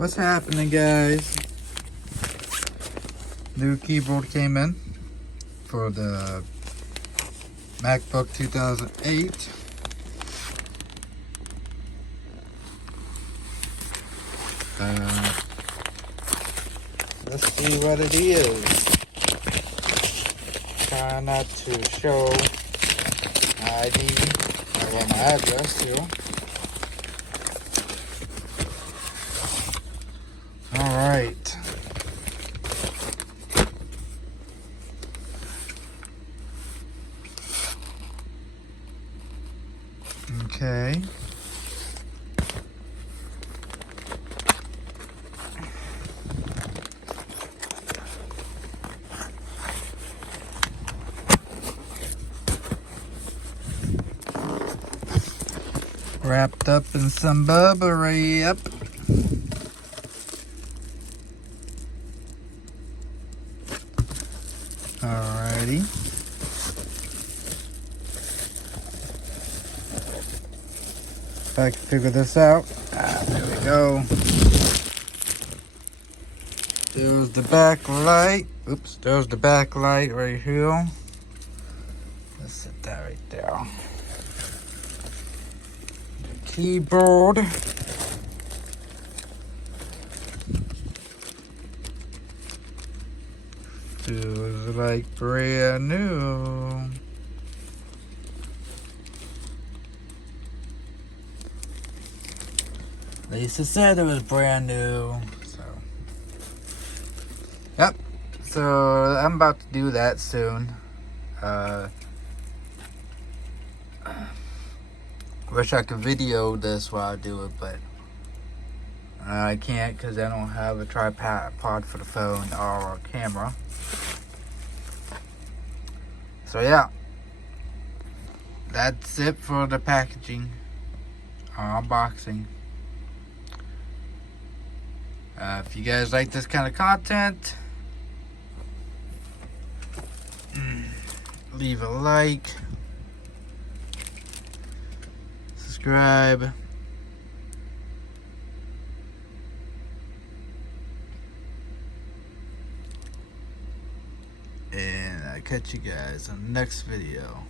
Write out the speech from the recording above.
What's happening, guys? New keyboard came in for the MacBook 2008. Let's see what it is. Try not to show ID or my address too. Alright. Okay. Wrapped up in some bubble wrap. Alrighty. If I can figure this out. There we go. There's the backlight. Oops, there's the backlight right here. Let's set that right there. The keyboard. Feels like brand new. Lisa said it was brand new. So, yep. So I'm about to do that soon. Wish I could video this while I do it, but I can't because I don't have a tripod for the phone or a camera. So yeah, that's it for the packaging unboxing. If you guys like this kind of content, leave a like, subscribe, and I'll catch you guys on the next video.